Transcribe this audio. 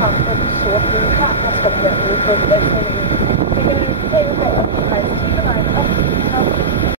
frem for de sort-hvide kamera, som herude på Vestbanen. Det kan man tænke over.